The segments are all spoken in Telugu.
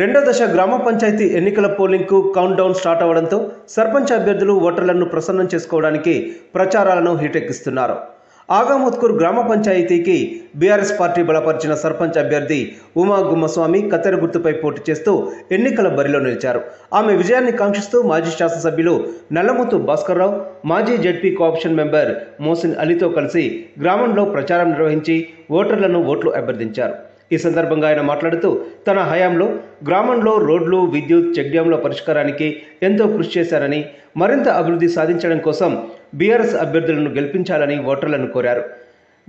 రెండో దశ గ్రామ పంచాయతీ ఎన్నికల పోలింగ్కు కౌంట్ డౌన్ స్టార్ట్ అవడంతో సర్పంచ్ అభ్యర్థులు ఓటర్లను ప్రసన్నం చేసుకోవడానికి ప్రచారాలను హీటెక్కిస్తున్నారు. ఆగామోత్కూర్ గ్రామ పంచాయతీకి బీఆర్ఎస్ పార్టీ బలపరిచిన సర్పంచ్ అభ్యర్థి ఉమా గుమ్మస్వామి కత్తెర గుర్తుపై పోటీ చేస్తూ ఎన్నికల బరిలో నిలిచారు. ఆమె విజయాన్ని కాంక్షిస్తూ మాజీ శాసనసభ్యులు నల్లముత్తు భాస్కర్రావు, మాజీ జెడ్పీ కోఆప్షన్ మెంబర్ మోసిన్ అలీతో కలిసి గ్రామంలో ప్రచారం నిర్వహించి ఓటర్లను ఓట్లు అభ్యర్థించారు. ఈ సందర్భంగా ఆయన మాట్లాడుతూ తన హయాంలో గ్రామంలో రోడ్లు, విద్యుత్, చెక్ డ్యాంల పరిష్కారానికి ఎంతో కృషి చేశారని, మరింత అభివృద్ధి సాధించడం కోసం బీఆర్ఎస్ అభ్యర్థులను గెలిపించాలని ఓటర్లను కోరారు.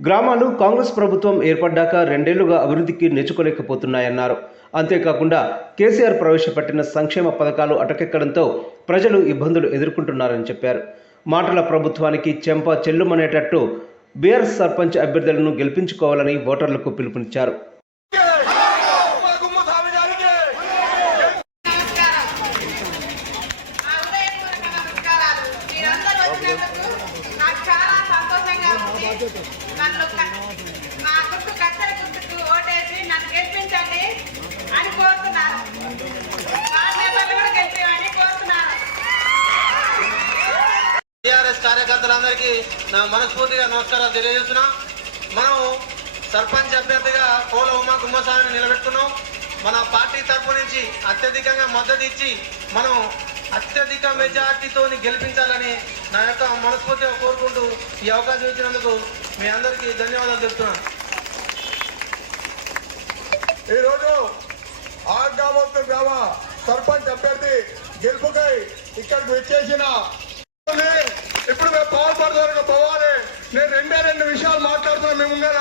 గ్రామాలు కాంగ్రెస్ ప్రభుత్వం ఏర్పడ్డాక 2 ఏళ్లుగా అభివృద్ధికి నేర్చుకోలేకపోతున్నాయన్నారు. అంతేకాకుండా కేసీఆర్ ప్రవేశపెట్టిన సంక్షేమ పథకాలు అటకెక్కడంతో ప్రజలు ఇబ్బందులు ఎదుర్కొంటున్నారని చెప్పారు. మాటల ప్రభుత్వానికి చెంప చెల్లుమనేటట్టు బీఆర్ఎస్ సర్పంచ్ అభ్యర్థులను గెలిపించుకోవాలని ఓటర్లకు పిలుపునిచ్చారు. కార్యకర్తలందరికీ నా మనస్ఫూర్తిగా నమస్కారాలు తెలియజేస్తున్నా. మనం సర్పంచ్ అభ్యర్థిగా పోల ఉమా గుమ్మస్వామిని నిలబెట్టుకున్నాం. మన పార్టీ తరఫు నుంచి అత్యధికంగా మద్దతు ఇచ్చి మనం అత్యధిక మెజార్టీతో గెలిపించాలని నా యొక్క మనస్ఫూర్తిగా కోరుకుంటూ ఈ అవకాశం ఇచ్చినందుకు మీ అందరికీ ధన్యవాదాలు చెప్తున్నాను. ఈరోజు ఆగామోత్కూర్ గ్రామ సర్పంచ్ అభ్యర్థి గెలుపుకై ఇక్కడికి వచ్చేసిన ఇప్పుడు మేము పాల్పడదానికి పోవాలి. నేను 2 విషయాలు మాట్లాడుతున్నాను. మేము ముందర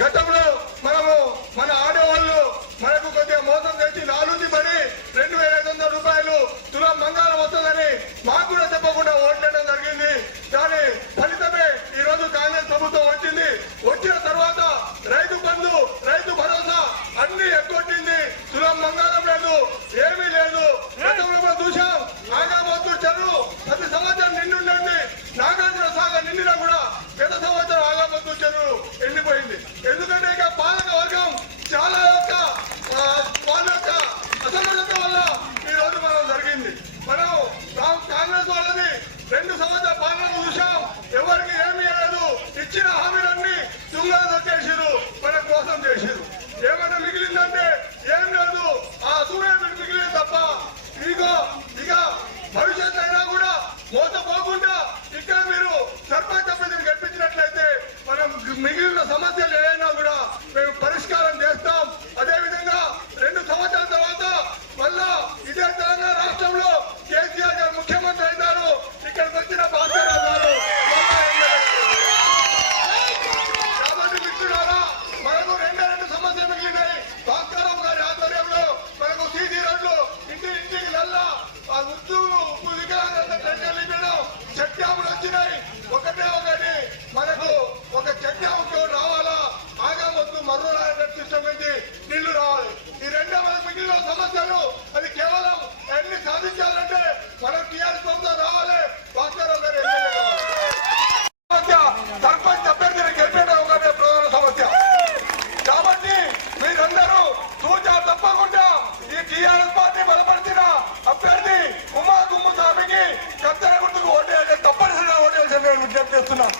గతంలో మనము మన ఆడేవాళ్ళు మనకు కొద్దిగా మోసం చేసి నాలుగు పడి 2,500 రూపాయలు తులం బంగారం వస్తుందని మాకు కూడా చెప్పకుండా ఓట్లేయడం జరిగింది. దాని ఫలితమే ఈరోజు కాంగ్రెస్ ప్రభుత్వం వచ్చింది. వచ్చిన తర్వాత రైతు బంధు, రైతు భరోసా అన్ని ఎగ్గొట్టింది. తులం బంగారం లేదు, ఏమీ లేదు. గతంలో మనం చూసాం. ఆగామోత్కూర్ చెరువు ప్రతి సంవత్సరం నిండుండండి. నాగార్జున సాగర్ నిండినా కూడా గత సంవత్సరం ఆగామోత్కూర్ చెరువు ఎండిపోయింది. ఎందుకంటే ఇక పాలక వర్గం చాలా వాళ్ళ యొక్క అసమర్థత వల్ల ఈ రోజు మనం జరిగింది. మనం కాంగ్రెస్ వాళ్ళని 2 సంవత్సరాల పాలన చూసాం. ఎవరికి ఏమీ లేదు. ఇచ్చిన హామీలన్నీ తుంగలు దొక్కేసారు, మన కోసం చేసారు. ఏమైనా మిగిలిందంటే ఏం లేదు. ఆ సూర్యుడు మిగిలింది తప్ప ఇక భవిష్యత్తు అయినా కూడా మోసపోకుండా ఇక్కడ మీరు సర్పంచ్ అభ్యర్థిని గెలిపించినట్లయితే మనం మిగిలిన సమస్యలు ఏదైనా కూడా మేము పరిష్కారం చేస్తాం. అదేవిధంగా 2 సంవత్సరాల తర్వాత మళ్ళా ఇదే తెలంగాణ రాష్ట్రంలో కేసీఆర్ గారు ముఖ్యమంత్రి అయినారు. ఇక్కడికి వచ్చిన భాస్కర్రావు గారు కాబట్టి మిత్రులారా, మనకు 2 సమస్యలు మిగిలినాయి. భాస్కర్రావు గారి ఆధ్వర్యంలో మనకు సీసీ రోడ్లు, ఇంటికి నల్లా ఉప్పు వికలాంగులంతా టెండర్లు ఇవ్వడం, చెక్ డ్యాములు వచ్చినాయి. ఒకటి మనకు ఒక చెక్ డ్యామ్ రావాలా, ఆగామోత్కూర్ మర్రూరు సిస్టమ్ నుంచి నీళ్లు రావాలి. ఈ 2 మనకు మిగిలిన సమస్యలు. అది కేవలం అన్ని సాధించాలంటే మనం టీఆర్ఎస్ ప్రభుత్వం రావాలి. భాస్కర్రావు గారు సర్పంచ్ అభ్యర్థిని గెలిపేయడం ఒకటే ప్రధాన సమస్య. కాబట్టి మీరందరూ తూచా తప్పకుండా ఈ టీఆర్ఎస్ పార్టీ బలపరిచిన అభ్యర్థి ఉమా గుమ్మస్వామికి కత్తెర గుర్తుకు ఓటేయాలి, తప్పనిసరిగా ఓటేయాల్సి నేను విజ్ఞప్తి చేస్తున్నాను.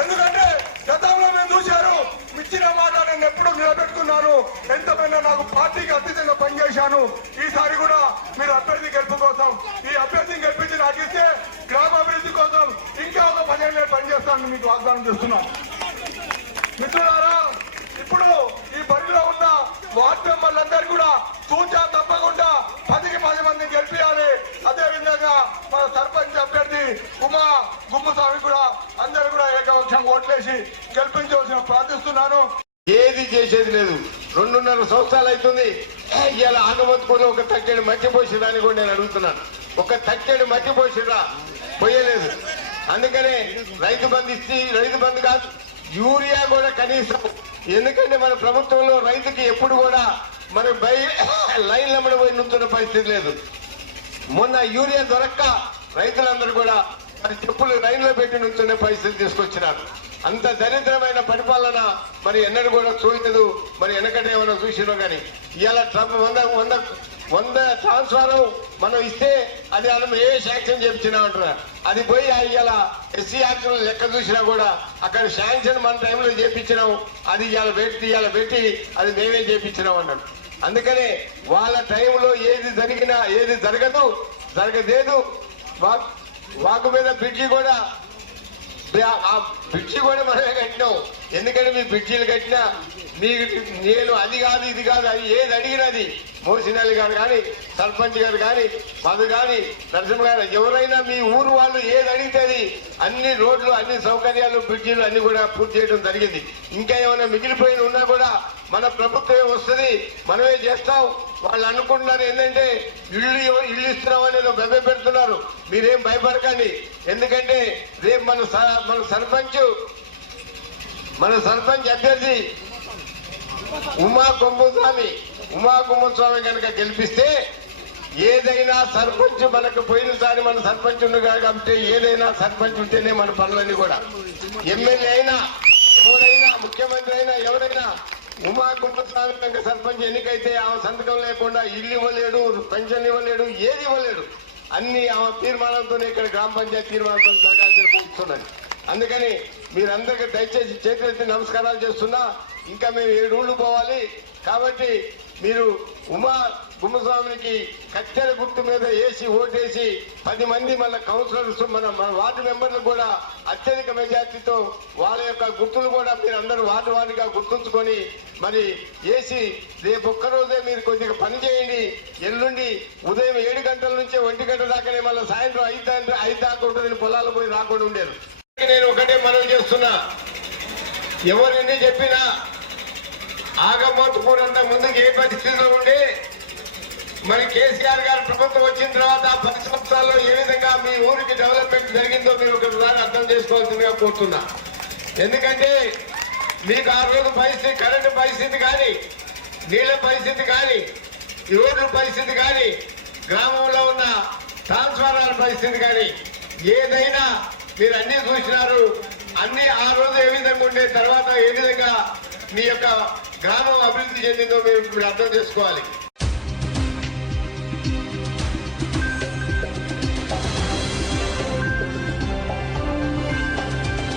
ఎందుకంటే గతంలో నేను చూశాను, ఇచ్చిన మాట నేను ఎప్పుడు నిలబెట్టుకున్నాను. ఎంతమైనా నాకు పార్టీకి అతీతంగా పనిచేశాను. ఈసారి కూడా మీరు అభ్యర్థి గెలుపు కోసం ఈ అభ్యర్థిని గెలిపించి నాకు ఇస్తే గ్రామాభివృద్ధి కోసం ఇంకా ఒక 15 ఏళ్ళు పనిచేస్తానని మీకు వాగ్దానం చేస్తున్నాను. మిత్రులారా, ఇప్పుడు ఈ బరిలో ఉన్న వార్డు మెంబర్లందరూ కూడా తూచా తప్పకుండా 10కి 10 మందిని గెలిపించాలి. అదేవిధంగా మన సర్పంచ్ అభ్యర్థి ఉమా గుమ్మస్వామి కూడా అందరూ కూడా ఏకపక్షంగా ఓట్లేసి గెలిపించవలసిన ప్రార్థిస్తున్నాను. ఏది చేసేది లేదు. 2.5 సంవత్సరాలు అవుతుంది. ఇవాళ ఆగమోత్కూర్లో ఒక తక్కెడు మట్టి పోసిరాని కూడా నేను అడుగుతున్నాను. ఒక తక్కెడు మట్టి పోసిరా పోయలేదు. అందుకనే రైతు బంధు ఇచ్చి, రైతు బంధు కాదు యూరియా కూడా కనీసం. ఎందుకంటే మన ప్రభుత్వంలో రైతుకి ఎప్పుడు కూడా మనం లైన్ల పోయి నుంచున్న పరిస్థితి లేదు. మొన్న యూరియా దొరక్క రైతులందరూ కూడా మరి చెప్పులు లైన్లో పెట్టి నుంచునే పరిస్థితి తీసుకొచ్చినారు. అంత దరిద్రమైన పరిపాలన మరి ఎన్నడూ కూడా చూడలేదు. మరి వెనకటే ఏమైనా చూసినా కానీ ఇవాళ 100 ట్రాన్స్ఫారం మనం ఇస్తే అది మనం ఏ శాంక్షన్ చేయించినా అంటున్నారు. అది పోయి ఇవాళ ఎస్సీ యాక్షన్ లెక్క చూసినా కూడా అక్కడ శాంక్షన్ మన టైంలో చేయించినాం, అది ఇవాళ పెట్టి అది మేమే చేయించినాం అన్నాడు. అందుకనే వాళ్ళ టైంలో ఏది జరిగినా ఏది జరగలేదు. వాకు మీద బ్రిడ్జి కూడా మనమే కట్టినాం. ఎందుకంటే మీ బ్రిడ్జీలు కట్టినా నేను అది కాదు ఇది కాదు అది ఏది అడిగినది మోసినల్లి గారు కానీ సర్పంచ్ గారు కానీ మధు కానీ నరసింహ గారు ఎవరైనా మీ ఊరు వాళ్ళు ఏది అడిగితే అన్ని రోడ్లు అన్ని సౌకర్యాలు బ్రిడ్జీలు అన్ని కూడా పూర్తి చేయడం జరిగింది. ఇంకా ఏమైనా మిగిలిపోయిన ఉన్నా కూడా మన ప్రభుత్వమే వస్తుంది, మనమే చేస్తాం. వాళ్ళు అనుకుంటున్నారు ఏంటంటే ఇల్లు ఇస్తున్నామని భయ పెడుతున్నారు. మీరేం భయపడకండి. ఎందుకంటే రేపు మన సర్పంచ్ అభ్యర్థి ఉమా కుమ్మస్వామి కనుక గెలిపిస్తే ఏదైనా సర్పంచ్ మనకు పోయినసారి మన సర్పంచ్ ఉండగా కాబట్టి ఏదైనా సర్పంచ్ ఉంటేనే మన పనులన్నీ కూడా ఎమ్మెల్యే అయినా ఎవరైనా ముఖ్యమంత్రి అయినా ఎవరైనా ఉమా కుమ్మస్వామి కనుక సర్పంచ్ ఎన్నికైతే ఆమె సంతకం లేకుండా ఇల్లు ఇవ్వలేడు, పెన్షన్ ఇవ్వలేడు, ఏది ఇవ్వలేడు. అన్ని ఆమె తీర్మానంతోనే ఇక్కడ గ్రామ పంచాయతీ తీర్మానంతో జరగాల్సి కూర్చున్నది. అందుకని మీరందరికీ దయచేసి చేతులెత్తి నమస్కారాలు చేస్తున్నా. ఇంకా మేము 7 ఊళ్ళు పోవాలి కాబట్టి మీరు ఉమా గుమ్మస్వామికి కట్టెల గుర్తు మీద ఓటేసి 10 మంది మన కౌన్సిలర్స్ మన వార్డు మెంబర్లు కూడా అత్యధిక మెజార్టీతో వాళ్ళ యొక్క గుర్తులు కూడా మీరు అందరూ వార్డుగా గుర్తుంచుకొని మరి రేపు ఒక్కరోజే మీరు కొద్దిగా పని చేయండి. ఎల్లుండి ఉదయం 7 గంటల నుంచి 1 గంట దాకానే మళ్ళీ సాయంత్రం 5 దాకా ఉంటుంది. పొలాలు పోయి రాకుండా ఉండేది. నేను ఒకటే మనవి చేస్తున్నా, ఎవరిని చెప్పినా ఆగమోత్పూర్ అంత ముందుకు ఏ పరిస్థితిలో ఉండి మరి కేసీఆర్ గారి ప్రభుత్వం వచ్చిన తర్వాత 10 సంవత్సరాల్లో ఏ విధంగా మీ ఊరికి డెవలప్మెంట్ జరిగిందో మీరు ఒకసారి అర్థం చేసుకోవాల్సిందిగా కోరుతున్నా. ఎందుకంటే మీకు ఆ రోజు పరిస్థితి, కరెంటు పరిస్థితి కానీ, నీళ్ల పరిస్థితి కానీ, రోడ్ల పరిస్థితి కానీ, గ్రామంలో ఉన్న ట్రాన్స్ఫార్మర్ పరిస్థితి కానీ ఏదైనా మీరు అన్ని చూసినారు. అన్ని ఆ రోజు ఏ విధంగా ఉండే తర్వాత ఏ విధంగా మీ యొక్క గ్రామం అభివృద్ధి చెందిందో మీరు అర్థం చేసుకోవాలి.